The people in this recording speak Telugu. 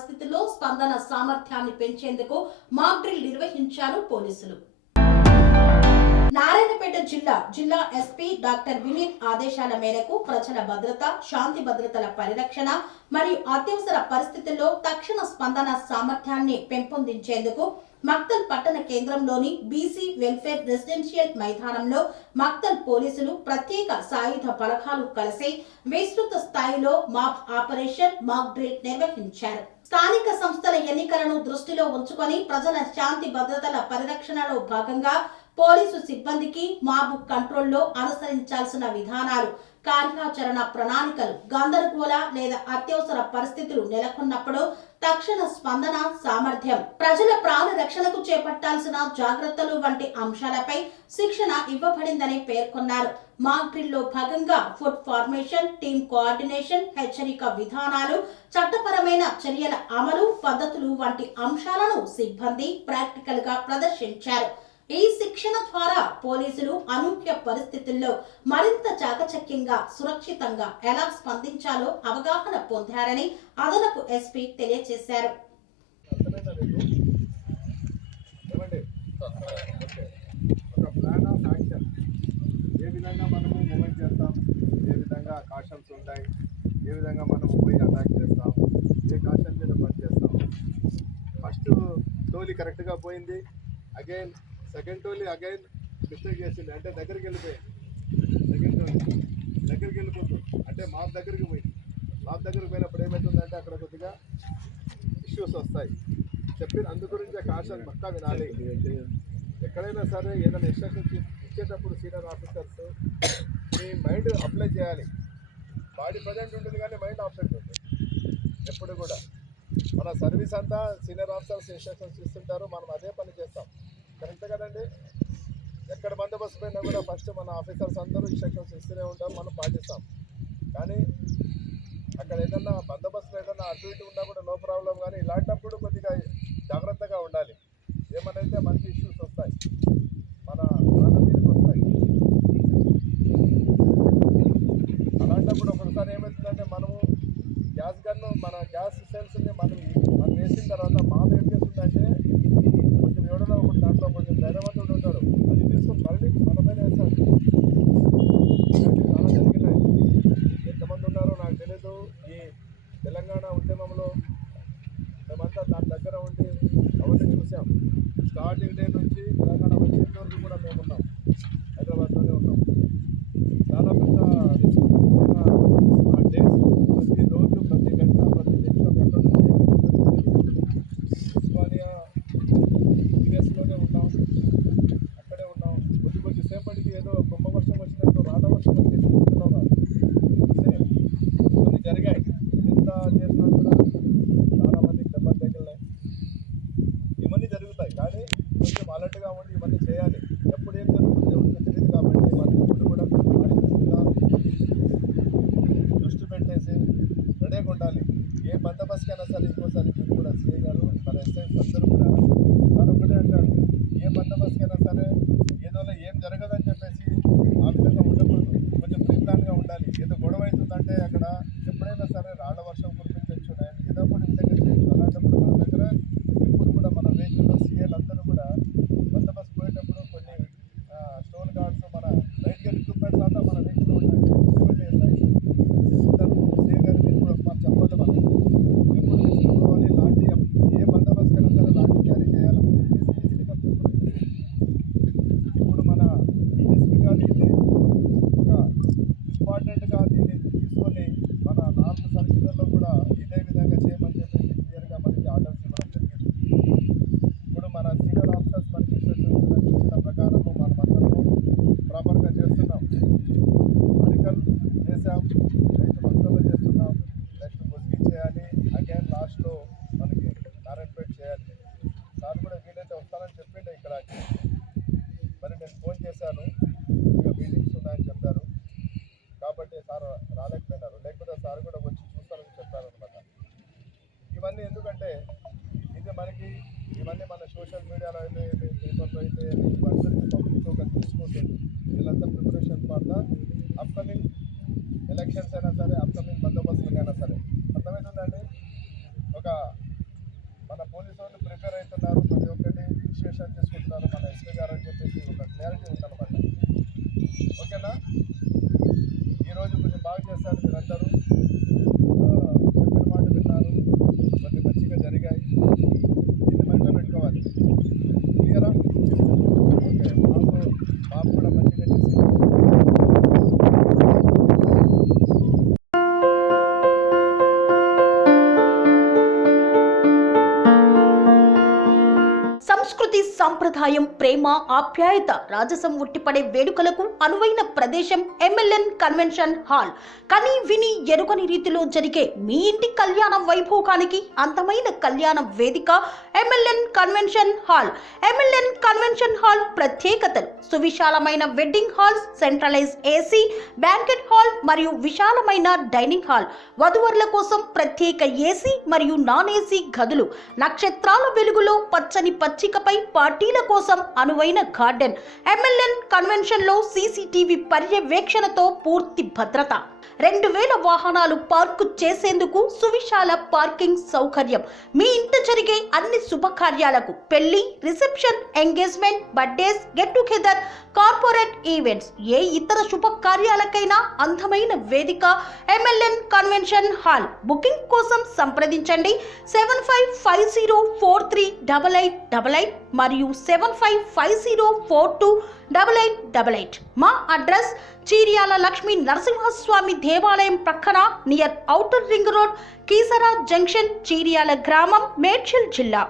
పరిస్థితుల్లో స్పందన సామర్థ్యాన్ని పెంచేందుకు మాక్ డ్రిల్ నిర్వహించారు పోలీసులు. నారాయణపేట జిల్లా ఎస్పీ డాక్టర్ వినీత్ ఆదేశాల మేరకు ప్రజల భద్రత, శాంతి భద్రతల పరిరక్షణ మరియు అత్యవసర పరిస్థితుల్లో తక్షణ స్పందన సామర్థ్యాన్ని పెంపొందించేందుకు మక్తల్ పట్టణ కేంద్రంలోని బీసీ వెల్ఫేర్ రెసిడెన్షియల్ మైదానంలో మక్తల్ పోలీసులు ప్రత్యేక సాయుధ బలగాలు కలిసి విస్తృత స్థాయిలో మాప్ ఆపరేషన్ మాక్ డ్రిల్ నిర్వహించారు. స్థానిక సంస్థల ఎన్నికలను దృష్టిలో ఉంచుకొని ప్రజల శాంతి భద్రతల పరిరక్షణలో భాగంగా పోలీసు సిబ్బందికి మాబ్ కంట్రోల్లో అనుసరించాల్సిన విధానాలు, కార్యాచరణ ప్రణాళికలు, గందరగోళ లేదా అత్యవసర పరిస్థితులు నెలకొన్నప్పుడు తక్షణ స్పందన సామర్థ్యం, ప్రజల ప్రాణ రక్షణకు చేపట్టాల్సిన జాగ్రత్తలు వంటి అంశాలపై శిక్షణ ఇవ్వబడిందని పేర్కొన్నారు. మాక్ డ్రిల్లో భాగంగా ఫుడ్ ఫార్మేషన్, టీమ్ కోఆర్డినేషన్, హెచ్చరిక విధానాలు, చట్టపరమైన చర్యల అమలు పద్ధతులు వంటి అంశాలను సిబ్బంది ప్రాక్టికల్ గా ప్రదర్శించారు. ఈ శిక్షణ ద్వారా పోలీసులు అనూహ్య పరిస్థితుల్లో మరింత చాకచక్యంగా, సురక్షితంగా ఎలా స్పందించాలో అవగాహన పొందారని అదనపు ఎస్పీ తెలియజేశారు. ఏ విధంగా మనము మూమెంట్ చేస్తాం, ఏ విధంగా కాషన్స్ ఉంటాయి, ఏ విధంగా మనము పోయి అటాక్ చేస్తాం, ఏ కాషన్ మీద పని చేస్తాం. ఫస్ట్ టోలీ కరెక్ట్గా పోయింది, అగైన్ సెకండ్ టోలీ అగైన్ మిస్టేక్ చేసింది, అంటే దగ్గరికి వెళ్ళిపోయింది. సెకండ్ టోలీ దగ్గరికి వెళ్ళిపోతుంది అంటే మాప్ దగ్గరికి పోయింది. మాప్ దగ్గరికి పోయినప్పుడు ఏమవుతుందంటే అక్కడ కొద్దిగా ఇష్యూస్ వస్తాయి. చెప్పి అందు గురించి కాషన్ పక్కా వినాలి. ఎక్కడైనా సరే ఏదైనా ఇన్స్ట్రక్షన్స్ ఇచ్చేటప్పుడు సీనియర్ ఆఫీసర్స్ మీ మైండ్ అప్లై చేయాలి. బాడీ ప్రజెంట్ ఉంటుంది కానీ మైండ్ ఆబ్సెంట్ ఉంటుంది. ఎప్పుడు కూడా మన సర్వీస్ అంతా సీనియర్ ఆఫీసర్స్ ఇన్స్ట్రక్షన్స్ ఇస్తుంటారు, మనం అదే పని చేస్తాం. కరెక్ట్ కదండి. ఎక్కడ బందోబస్తు పోయినా కూడా ఫస్ట్ మన ఆఫీసర్స్ అందరూ ఇన్స్ట్రక్షన్స్ ఇస్తూనే ఉంటాం, మనం పాటిస్తాం. కానీ అక్కడ ఏదన్నా బందోబస్తు ఏదన్నా అటు ఇటు ఉన్నా కూడా నో ప్రాబ్లం. కానీ ఇలాంటప్పుడు కొద్దిగా జాగ్రత్తగా ఉండాలి. ఏమనైతే మనకి ఇష్యూస్ వస్తాయి, మన ప్రాణ మీదకి వస్తాయి. అలాంటప్పుడు ఒకసారి ఏమవుతుందంటే మనము గ్యాస్ గన్ను, మన గ్యాస్ సెల్స్ని మనం వేసిన తర్వాత మామ ఏం చేస్తుందంటే కొంచెం ఎవడో ఒకటి దాంట్లో కొంచెం ధైర్యవంతుడు ఉంటాడు, అది తీసుకొని మళ్ళీ మన పైన వేస్తాడు. చాలా జరిగినాయి. ఎంతమంది ఉన్నారో నాకు తెలీదు. ఈ తెలంగాణ ఉద్యమంలో మేమంతా దాని దగ్గర ఉండి అవన్నీ చూసాం. స్టార్టింగ్ డే నుంచి తెలంగాణ వచ్చేంత వరకు కూడా మేము ఉన్నాం, హైదరాబాద్లోనే ఉన్నాం. చాలా పెద్ద రిస్క్ కూడిన ఆ డేస్. ప్రతిరోజు, ప్రతి గంట, ప్రతి నిమిషం ఎక్కడ నుంచి ఉస్మానియా యూఎస్లోనే ఉన్నాం, అక్కడే ఉన్నాం. కొద్ది సేపటికి ఏదో కుంభవర్షం వచ్చినట్టు రాళ్ళ వర్షం వచ్చేసి కొన్ని జరిగాయి. ఎంత చేసినా కూడా చాలామందికి దెబ్బలు తగిలినాయి. ఇవన్నీ జరుగుతాయి కానీ కొంచెం అలర్ట్గా ఉండి ఇవన్నీ చేయాలి. ఎప్పుడు ఏం జరుగుతుంది ఎవరికి తెలియదు కాబట్టి మనం ఎప్పుడు కూడా దృష్టి పెట్టేసి రెడీగా ఉండాలి. ఏ బందోబస్తుకైనా సరే. ఇంకోసారి మీరు కూడా సీఏ గారు, మన ఎస్ఐస్ అందరూ కూడా సార్ ఒకటే అంటాడు, ఏ బందోబస్తుకైనా సరే ఏదోలా ఏం జరగదని చెప్పేసి ఆ విధంగా ఉండకూడదు. కొంచెం ప్రీ ప్లాన్గా ఉండాలి. ఏదో గొడవ అవుతుందంటే అక్కడ ఎప్పుడైనా సరే రాళ్ళ వర్షం కురిపించవచ్చు, ఏదో ఒకటి విధంగా చేయొచ్చు. అలాంటప్పుడు మన దగ్గర ఎప్పుడు కూడా మన వెహికల్లో సీఏలు అందరూ కూడా బందోబస్తు పోయేటప్పుడు కొన్ని స్టోన్ గార్డ్స్, మన రైట్ గేర్ ఎక్విప్మెంట్స్ అంతా మన వెహికల్లో ఉంటాయి. సీఏ గారు మీరు కూడా మనం చెప్పాలి, మనం ఎప్పుడు తీసుకోవాలి. లాంటి ఏ బందోబస్తు కైనా సరే లాంటి క్యారీ చేయాలని చెప్పేసి ఎస్పీ గారు చెప్పాలి. ఇప్పుడు మన ఎస్పీ గారు ఇది ఒక ఇంపార్టెంట్గా దీన్ని తీసుకొని మన నార్త్ సర్కిల్లో కూడా ఇదే విధంగా చేయమని చెప్పేసి క్లియర్గా మనకి ఆర్డర్స్ ఇవ్వడం జరిగింది. ఇప్పుడు మన సీనియర్ ఆఫీసర్స్ మనకి ఇన్స్ట్రక్షన్స్ ఇచ్చిన ప్రకారము మనమందరము ప్రాపర్గా చేస్తున్నాం. అరికల్ చేసాం, నెక్స్ట్ భక్తులు చేస్తున్నాం, నెక్స్ట్ ముస్గి చేయాలి, అగైన్ లాస్ట్లో మనకి నారాయణపేట చేయాలి. సార్ కూడా వీలైతే వస్తానని చెప్పిండే ఇక్కడ. మరి నేను ఫోన్ చేశాను, కొద్దిగా మీటింగ్స్ ఉన్నాయని చెప్పారు కాబట్టి సార్ రాలేకపోయినారు. లేకపోతే సార్ కూడా వచ్చి చూస్తారని చెప్పారనమాట. ఇవన్నీ ఎందుకంటే ఇది మనకి ఇవన్నీ మన సోషల్ మీడియాలో అయితే, పేపర్లో అయితే ఇవన్నీ పబ్లిక్ ఒక తీసుకుంటుంది. వీళ్ళంతా preparation for the upcoming elections అయినా సరే, అప్కమింగ్ బందోబస్తులకైనా సరే. అర్థమవుతుందండి. ఒక సంస్కృతి సంప్రదాయం ప్రేమ ఆప్యాయత రాజసం ఉట్టిపడే వేడుకలకు అనువైన ప్రదేశం MLN కన్వెన్షన్ హాల్. కని విని ఎరుగని రీతిలో జరిగే మీ ఇంటి కళ్యాణ వైభోగానికి అందమైన కళ్యాణ వేదిక MLN convention hall. MLN convention hall ప్రత్యేకతలు: సువిశాలమైన wedding halls, centralize AC, banquet hall మరియు విశాలమైన డైనింగ్ హాల్, వధువరుల కోసం ప్రత్యేక AC మరియు నాన్ AC గదులు, నక్షత్రాల వెలుగులో పచ్చని పచ్చికపై పార్టీల కోసం అనువైన గార్డెన్. MLN కన్వెన్షన్ లో CCTV పర్యవేక్షణతో పూర్తి భద్రత, 2000 వాహనాలు పార్కు చేసేందుకు సువిశాల పార్కింగ్ సౌకర్యం. మీ ఇంట జరిగే అన్ని శుభకార్యాలకు, పెళ్లి, reception, engagement, birthdays, get together, corporate events, ఏ ఇతర శుభకార్యాలకైనా అందమైన వేదిక MLN కన్వెన్షన్ హాల్. బుకింగ్ కోసం సంప్రదించండి 7550438888 మరియు 7550428888. మా అడ్రస్ చీర్యాల లక్ష్మీ నరసింహస్వామి దేవాలయం ప్రక్కన, near outer ring road, Keesara junction, Cheeryal గ్రామం, మేడ్చల్ జిల్లా.